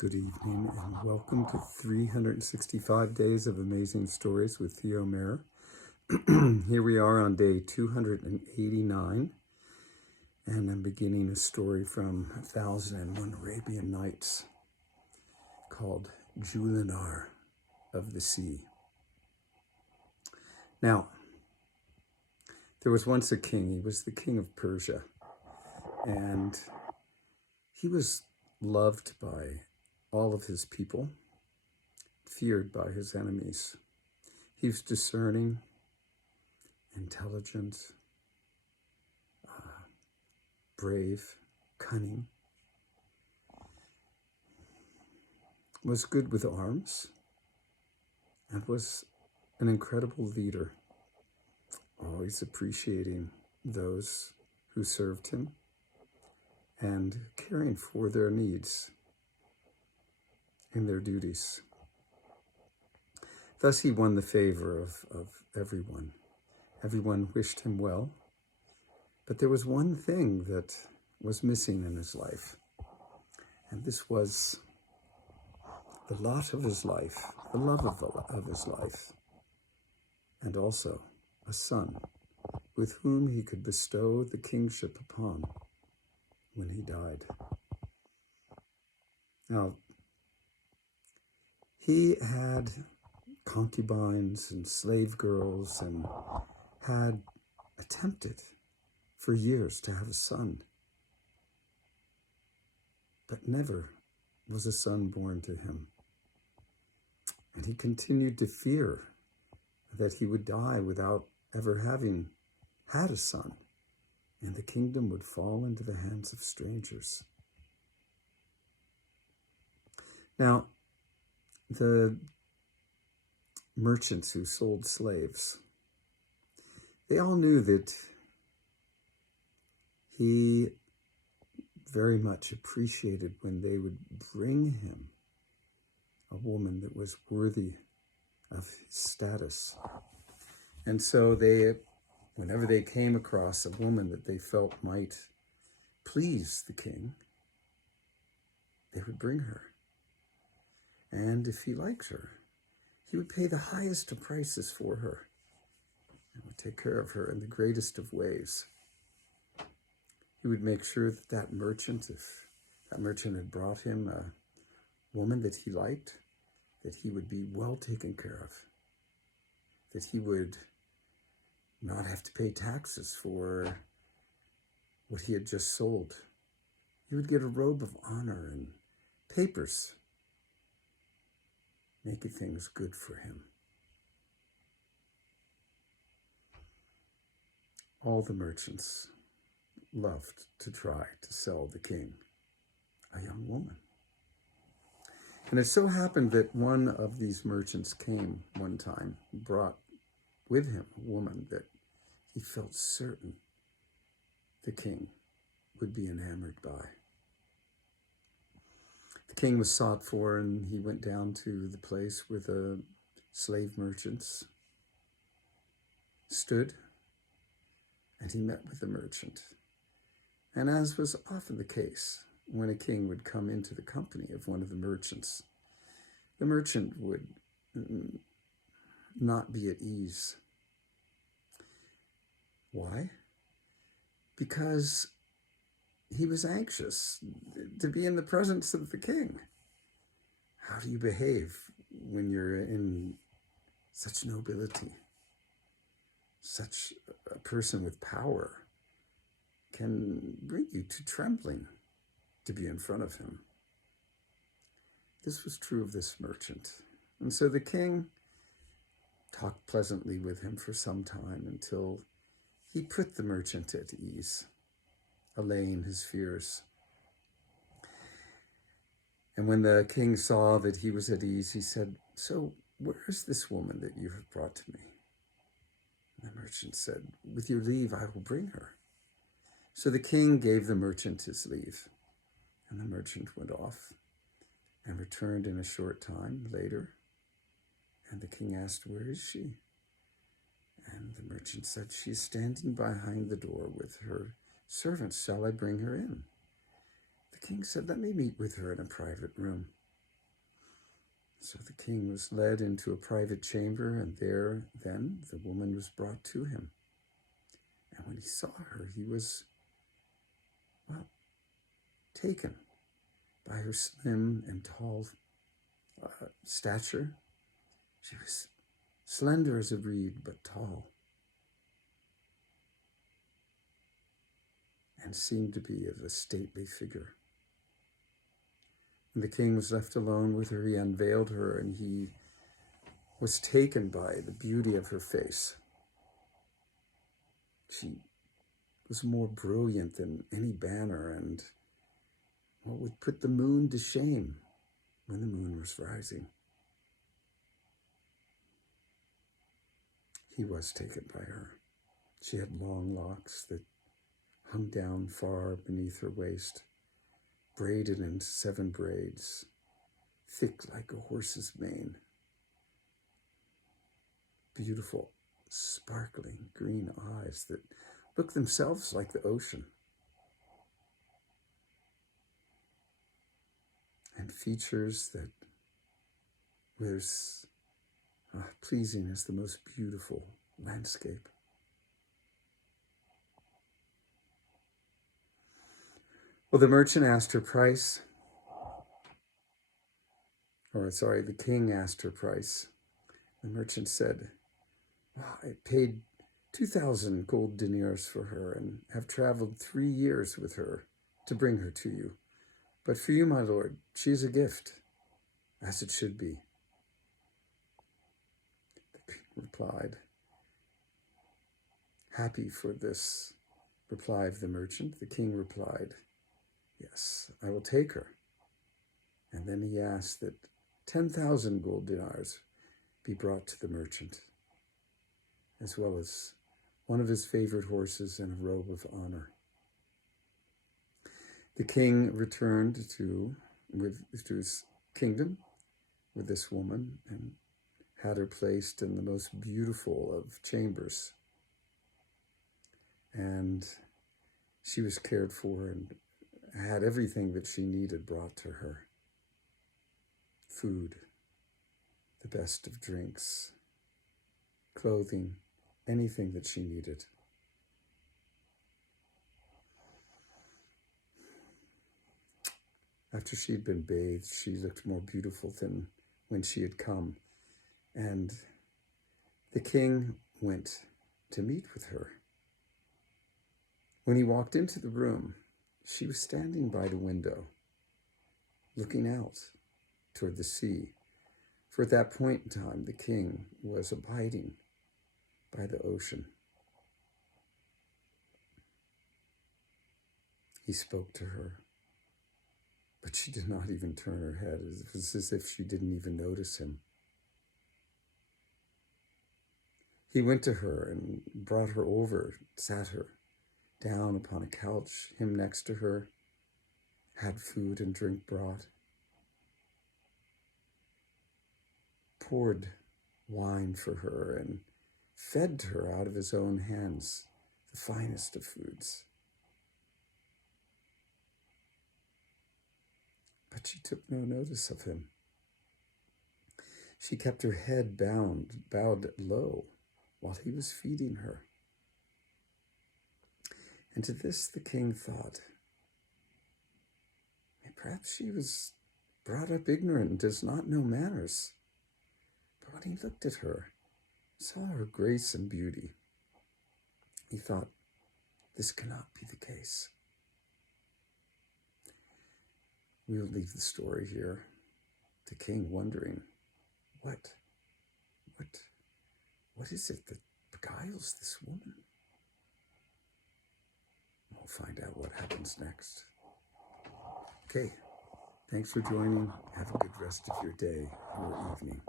Good evening and welcome to 365 Days of Amazing Stories with Theo Mayer. Here we are on day 289, and I'm beginning a story from 1001 Arabian Nights called Jullanar of the Sea. Now, there was once a king. He was the king of Persia, and he was loved by all of his people, feared by his enemies. He was discerning, intelligent, brave, cunning, was good with arms, and was an incredible leader, always appreciating those who served him and caring for their needs in their duties. Thus he won the favor of everyone. Everyone wished him well, but there was one thing that was missing in his life, and this was the lot of his life, the love of his life, and also a son with whom he could bestow the kingship upon when he died. Now, he had concubines and slave girls and had attempted for years to have a son, but never was a son born to him. And he continued to fear that he would die without ever having had a son, and the kingdom would fall into the hands of strangers. Now, the merchants who sold slaves, they all knew that he very much appreciated when they would bring him a woman that was worthy of his status. And so whenever they came across a woman that they felt might please the king, they would bring her. And if he liked her, he would pay the highest of prices for her and would take care of her in the greatest of ways. He would make sure that that merchant, if that merchant had brought him a woman that he liked, that he would be well taken care of, that he would not have to pay taxes for what he had just sold. He would get a robe of honor and papers, making things good for him. All the merchants loved to try to sell the king a young woman. And it so happened that one of these merchants came one time, brought with him a woman that he felt certain the king would be enamored by. The king was sought for, and he went down to the place where the slave merchants stood, and he met with the merchant. And as was often the case, when a king would come into the company of one of the merchant would not be at ease. Why? Because he was anxious to be in the presence of the king. How do you behave when you're in such nobility? Such a person with power can bring you to trembling to be in front of him. This was true of this merchant. And so the king talked pleasantly with him for some time until he put the merchant at ease, allaying his fears. And when the king saw that he was at ease, he said, "So where is this woman that you have brought to me?" And the merchant said, "With your leave, I will bring her." So the king gave the merchant his leave, and the merchant went off and returned in a short time later. And the king asked, "Where is she?" And the merchant said, "She is standing behind the door with her servants. Shall I bring her in?" The king said, "Let me meet with her in a private room." So the king was led into a private chamber, and there then the woman was brought to him. And when he saw her, he was, well, taken by her slim and tall stature. She was slender as a reed, but tall, and seemed to be of a stately figure. When the king was left alone with her, he unveiled her, and he was taken by the beauty of her face. She was more brilliant than any banner, and what would put the moon to shame when the moon was rising. He was taken by her. She had long locks that hung down far beneath her waist, braided in 7 braids, thick like a horse's mane. Beautiful, sparkling green eyes that looked themselves like the ocean. And features that were as pleasing as the most beautiful landscape. Well, the merchant asked her price. The king asked her price. The merchant said, well, I paid 2,000 gold dinars for her and have traveled 3 years with her to bring her to you. But for you, my lord, she is a gift, as it should be. The king replied, happy for this reply of the merchant, the king replied, yes, I will take her. And then he asked that 10,000 gold dinars be brought to the merchant, as well as one of his favorite horses and a robe of honor. The king returned to his kingdom with this woman and had her placed in the most beautiful of chambers. And she was cared for and had everything that she needed brought to her. Food, the best of drinks, clothing, anything that she needed. After she'd been bathed, she looked more beautiful than when she had come. And the king went to meet with her. When he walked into the room, she was standing by the window, looking out toward the sea. For at that point in time, the king was abiding by the ocean. He spoke to her, but she did not even turn her head. It was as if she didn't even notice him. He went to her and brought her over, sat her down upon a couch, him next to her, had food and drink brought, poured wine for her, and fed her out of his own hands the finest of foods. But she took no notice of him. She kept her head bowed low while he was feeding her. And to this the king thought, perhaps she was brought up ignorant and does not know manners. But when he looked at her, saw her grace and beauty, he thought, this cannot be the case. We'll leave the story here. The king wondering, what is it that beguiles this woman? We'll find out what happens next. Okay, thanks for joining. Have a good rest of your day or evening.